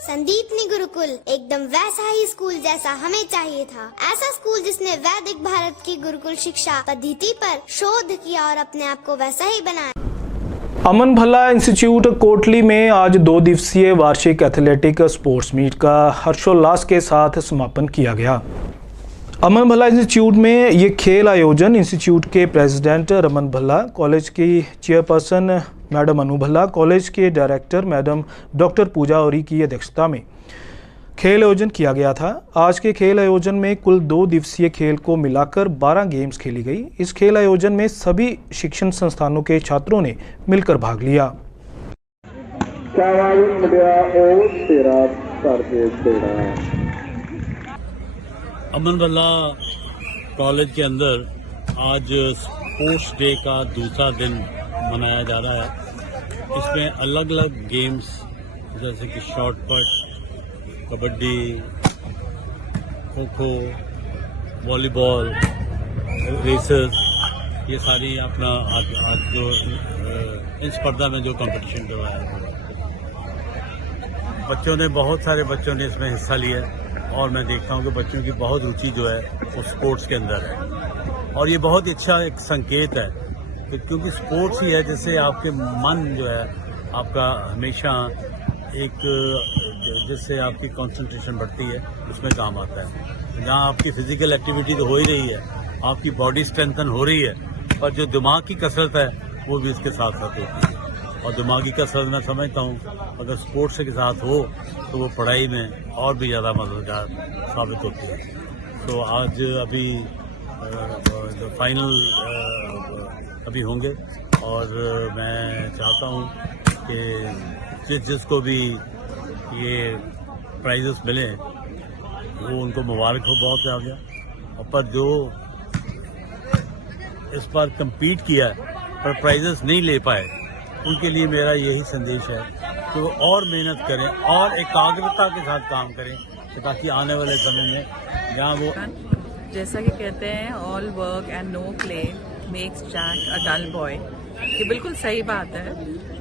संदीपनी गुरुकुल एकदम वैसा ही स्कूल जैसा हमें चाहिए था। ऐसा स्कूल जिसने वैदिक भारत की गुरुकुल शिक्षा पद्धति पर शोध किया और अपने आप को वैसा ही बनाया। अमन भल्ला इंस्टीट्यूट कोटली में आज 2 दिवसीय वार्षिक एथलेटिक स्पोर्ट्स मीट का हर्षोल्लास के साथ समापन किया गया। अमन भल्ला इंस्टीट्यूट में ये खेल आयोजन इंस्टीट्यूट के प्रेसिडेंट रमन भल्ला, कॉलेज की चेयरपर्सन मैडम अनु भल्ला, कॉलेज के डायरेक्टर मैडम डॉक्टर पूजा औरी की अध्यक्षता में खेल आयोजन किया गया था। आज के खेल आयोजन में कुल 2 दिवसीय खेल को मिलाकर 12 गेम्स खेली गई। इस खेल आयोजन में सभी शिक्षण संस्थानों के छात्रों ने मिलकर भाग लिया। अमन भल्ला कॉलेज के अंदर आज स्पोर्ट्स डे का दूसरा दिन मनाया जा रहा है। इसमें अलग अलग गेम्स जैसे कि shot put, kabaddi, kho kho, volleyball, races, ये सारी अपना आज जो इन स्पर्धा में जो कंपटीशन करवाया है, बच्चों ने बहुत सारे बच्चों ने इसमें हिस्सा लिया और मैं देखता हूँ कि बच्चों की बहुत रुचि जो है वो स्पोर्ट्स के अंदर है और ये बहुत अच्छा एक संकेत है क्योंकि स्पोर्ट्स ही है जिससे आपके मन जो है आपका हमेशा एक जिससे आपकी कंसंट्रेशन बढ़ती है उसमें काम आता है। जहाँ आपकी फिजिकल एक्टिविटी तो हो ही रही है, आपकी बॉडी स्ट्रेंथन हो रही है, पर जो दिमाग की कसरत है वो भी इसके साथ साथ होती है और दिमागी कसरत मैं समझता हूँ अगर स्पोर्ट्स के साथ हो तो वो पढ़ाई में और भी ज़्यादा मददगार साबित होती है। तो आज अभी फाइनल अभी होंगे और मैं चाहता हूँ कि जिसको भी ये प्राइजेस मिले वो उनको मुबारक हो बहुत ज़्यादा, और पर जो इस बार compete किया पर प्राइजेस नहीं ले पाए उनके लिए मेरा यही संदेश है कि वो और मेहनत करें और एकाग्रता के साथ काम करें ताकि आने वाले समय में जहाँ वो जैसा कि कहते हैं all work and no play makes Jack a dull boy, ये बिल्कुल सही बात है।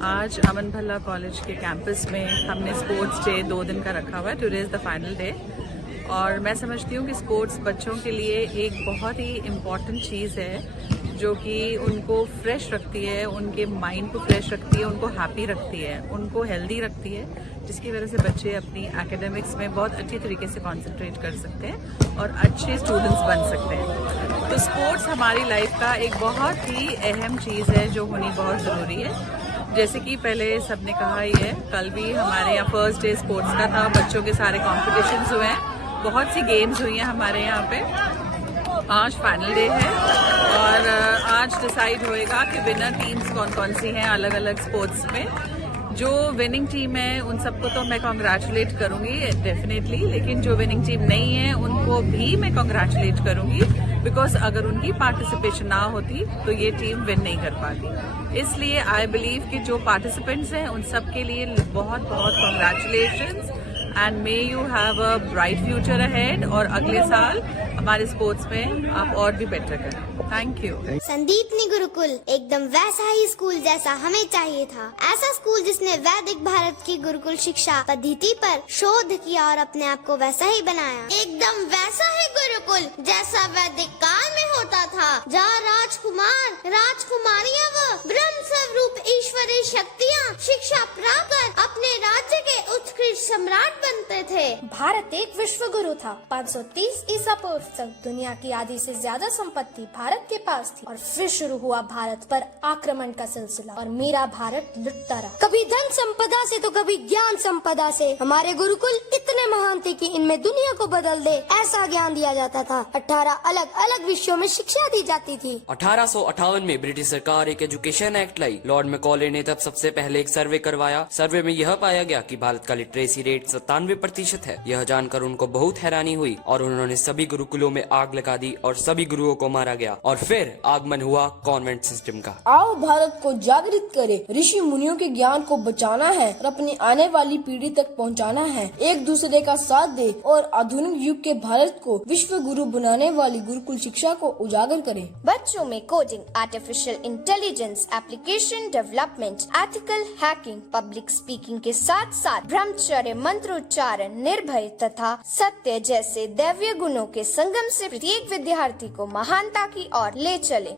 आज अमन भल्ला कॉलेज के कैंपस में हमने स्पोर्ट्स डे 2 दिन का रखा हुआ है। Today is the final day और मैं समझती हूँ कि स्पोर्ट्स बच्चों के लिए एक बहुत ही इम्पॉर्टेंट चीज़ है जो कि उनको फ्रेश रखती है, उनके माइंड को फ्रेश रखती है, उनको हैप्पी रखती है, उनको हेल्दी रखती है, जिसकी वजह से बच्चे अपनी एकेडमिक्स में बहुत अच्छी तरीके से कंसंट्रेट कर सकते हैं और अच्छे स्टूडेंट्स बन सकते हैं। तो स्पोर्ट्स हमारी लाइफ का एक बहुत ही अहम चीज़ है जो होनी बहुत ज़रूरी है। जैसे कि पहले सबने कहा ही है, कल भी हमारे यहाँ फर्स्ट डे स्पोर्ट्स का था, बच्चों के सारे कॉम्पिटिशन्स हुए हैं, बहुत सी गेम्स हुई हैं हमारे यहाँ पे। आज फाइनल डे है और आज डिसाइड होएगा कि विनर टीम्स कौन कौन सी हैं अलग अलग स्पोर्ट्स में। जो विनिंग टीम है उन सबको तो मैं कॉन्ग्रेचुलेट करूंगी डेफिनेटली, लेकिन जो विनिंग टीम नहीं है उनको भी मैं कॉन्ग्रेचुलेट करूंगी बिकॉज अगर उनकी पार्टिसिपेशन ना होती तो ये टीम विन नहीं कर पाती। इसलिए आई बिलीव कि जो पार्टिसिपेंट्स हैं उन सब के लिए बहुत बहुत congratulations and may you have a bright future ahead और अगले साल हमारे स्पोर्ट्स में आप और भी बेटर करें। Thank you. संदीपनी गुरुकुल एकदम वैसा ही स्कूल जैसा हमें चाहिए था। ऐसा स्कूल जिसने वैदिक भारत की गुरुकुल शिक्षा पद्धति पर शोध किया और अपने आप को वैसा ही बनाया। एकदम वैसा ही गुरुकुल जैसा वैदिक काल में होता था, जहाँ राजकुमार राजकुमारियाँ व ब्रह्म स्वरूप ईश्वरीय शक्तियाँ शिक्षा प्राप्त कर अपने राज्य के उत्कृष्ट सम्राट बनते थे। भारत एक विश्व गुरु था। 530 ईसा पूर्व तक दुनिया की आधी से ज्यादा संपत्ति भारत के पास थी और फिर शुरू हुआ भारत पर आक्रमण का सिलसिला और मेरा भारत लुटता रहा, कभी धन संपदा से तो कभी ज्ञान संपदा से। हमारे गुरुकुल इतने महान थे कि इनमें दुनिया को बदल दे ऐसा ज्ञान दिया जाता था। 18 अलग अलग विषयों में शिक्षा दी जाती थी। 1858 में ब्रिटिश सरकार एक एजुकेशन एक्ट लाई। लॉर्ड मैकॉले ने तब सबसे पहले एक सर्वे करवाया। सर्वे में यह पाया गया कि भारत का लिटरेसी रेट 97% है। यह जानकर उनको बहुत हैरानी हुई और उन्होंने सभी गुरुकुलों में आग लगा दी और सभी गुरुओं को मारा गया और फिर आगमन हुआ कॉन्वेंट सिस्टम का। आओ भारत को जागृत करें, ऋषि मुनियों के ज्ञान को बचाना है और अपनी आने वाली पीढ़ी तक पहुंचाना है। एक दूसरे का साथ दे और आधुनिक युग के भारत को विश्व गुरु बनाने वाली गुरुकुल शिक्षा को उजागर करें। बच्चों में coding, artificial intelligence, application development, ethical hacking, public speaking के साथ साथ ब्रह्मचर्य, मंत्रोच्चारण, निर्भय तथा सत्य जैसे दैवीय गुणों के संगम से प्रत्येक विद्यार्थी को महानता की ओर ले चले।